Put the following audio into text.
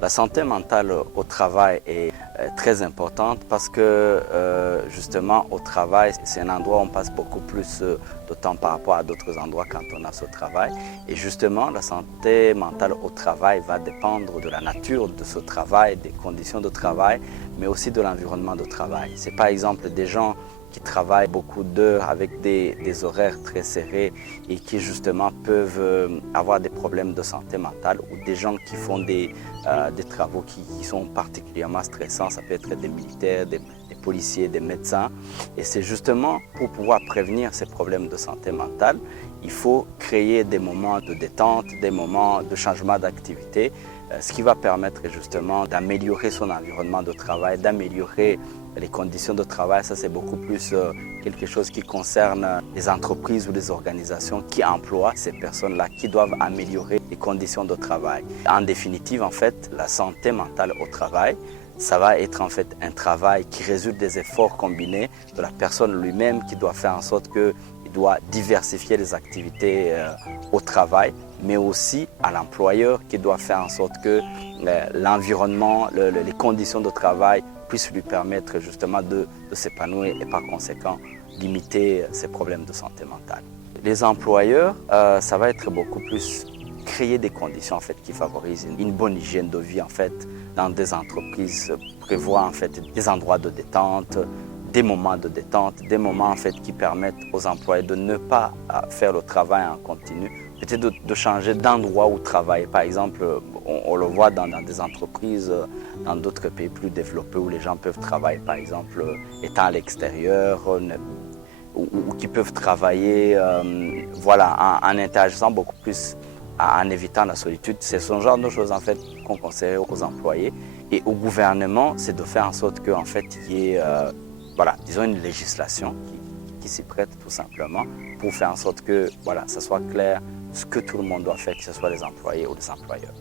La santé mentale au travail est très importante parce que justement au travail, c'est un endroit où on passe beaucoup plus de temps par rapport à d'autres endroits quand on a ce travail. Et justement, la santé mentale au travail va dépendre de la nature de ce travail, des conditions de travail, mais aussi de l'environnement de travail. C'est par exemple des gens qui travaillent beaucoup d'heures avec des horaires très serrés et qui justement peuvent avoir des problèmes de santé mentale, ou des gens qui font des travaux qui sont particulièrement stressants. Ça peut être des militaires, des policiers, des médecins. Et c'est justement pour pouvoir prévenir ces problèmes de santé mentale, il faut créer des moments de détente, des moments de changement d'activité, ce qui va permettre justement d'améliorer son environnement de travail, d'améliorer les conditions de travail. Ça, c'est beaucoup plus quelque chose qui concerne les entreprises ou les organisations qui emploient ces personnes-là, qui doivent améliorer les conditions de travail. En définitive, en fait, la santé mentale au travail, ça va être en fait un travail qui résulte des efforts combinés de la personne lui-même, qui doit faire en sorte qu'il doit diversifier les activités au travail, mais aussi à l'employeur qui doit faire en sorte que l'environnement, les conditions de travail puissent lui permettre justement de s'épanouir et par conséquent limiter ces problèmes de santé mentale. Les employeurs, ça va être beaucoup plus créer des conditions en fait, qui favorisent une bonne hygiène de vie en fait, dans des entreprises, prévoir en fait, des endroits de détente, des moments de détente, des moments en fait, qui permettent aux employés de ne pas faire le travail en continu, peut-être de changer d'endroit où travailler. Par exemple, on le voit dans des entreprises, dans d'autres pays plus développés où les gens peuvent travailler, par exemple, étant à l'extérieur, ou qui peuvent travailler voilà, en interagissant beaucoup plus, en évitant la solitude. C'est ce genre de choses en fait, qu'on conseille aux employés. Et au gouvernement, c'est de faire en sorte qu'en fait, il y ait voilà, disons une législation qui s'y prête tout simplement pour faire en sorte que voilà, ça soit clair ce que tout le monde doit faire, que ce soit les employés ou les employeurs.